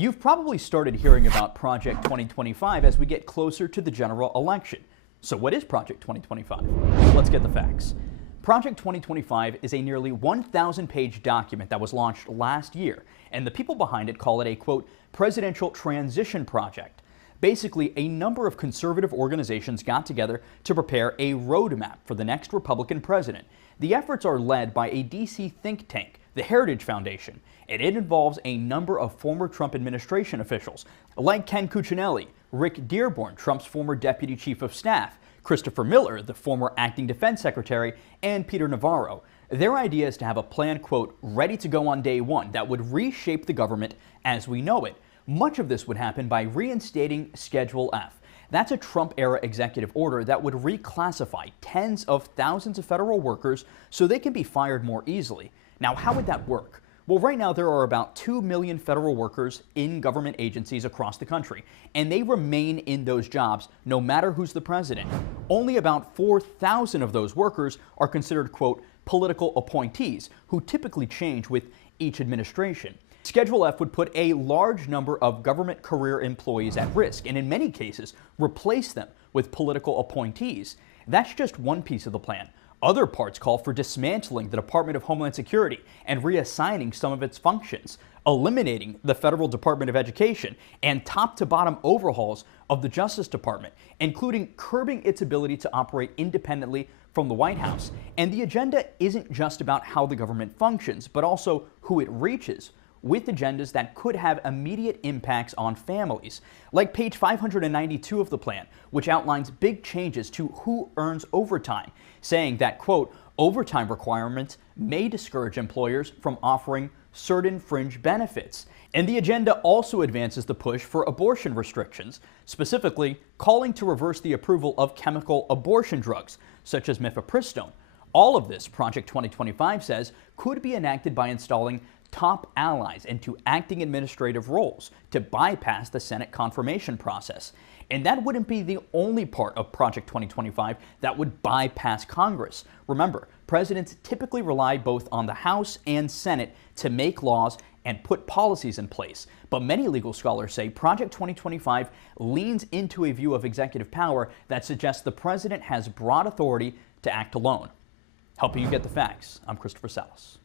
You've probably started hearing about Project 2025 as we get closer to the general election. So what is Project 2025? Let's get the facts. Project 2025 is a nearly 1,000-page document that was launched last year, and the people behind it call it a, quote, presidential transition project. Basically, a number of conservative organizations got together to prepare a roadmap for the next Republican president. The efforts are led by a D.C. think tank, the Heritage Foundation, and it involves a number of former Trump administration officials, like Ken Cuccinelli, Rick Dearborn, Trump's former deputy chief of staff, Christopher Miller, the former acting defense secretary, and Peter Navarro. Their idea is to have a plan, quote, ready to go on day one that would reshape the government as we know it. Much of this would happen by reinstating Schedule F. That's a Trump-era executive order that would reclassify tens of thousands of federal workers so they can be fired more easily. Now, how would that work? Well, right now there are about 2 million federal workers in government agencies across the country, and they remain in those jobs no matter who's the president. Only about 4,000 of those workers are considered, quote, political appointees, who typically change with each administration. Schedule F would put a large number of government career employees at risk, and in many cases replace them with political appointees. That's just one piece of the plan. Other parts call for dismantling the Department of Homeland Security and reassigning some of its functions, eliminating the Federal Department of Education, and top-to-bottom overhauls of the Justice Department, including curbing its ability to operate independently from the White House. And the agenda isn't just about how the government functions, but also who it reaches, with agendas that could have immediate impacts on families, like page 592 of the plan, which outlines big changes to who earns overtime, saying that, quote, overtime requirements may discourage employers from offering certain fringe benefits. And the agenda also advances the push for abortion restrictions, specifically calling to reverse the approval of chemical abortion drugs, such as mifepristone. All of this, Project 2025 says, could be enacted by installing top allies into acting administrative roles to bypass the Senate confirmation process. And that wouldn't be the only part of Project 2025 that would bypass Congress. Remember, presidents typically rely both on the House and Senate to make laws and put policies in place. But many legal scholars say Project 2025 leans into a view of executive power that suggests the president has broad authority to act alone. Helping you get the facts, I'm Christopher Salas.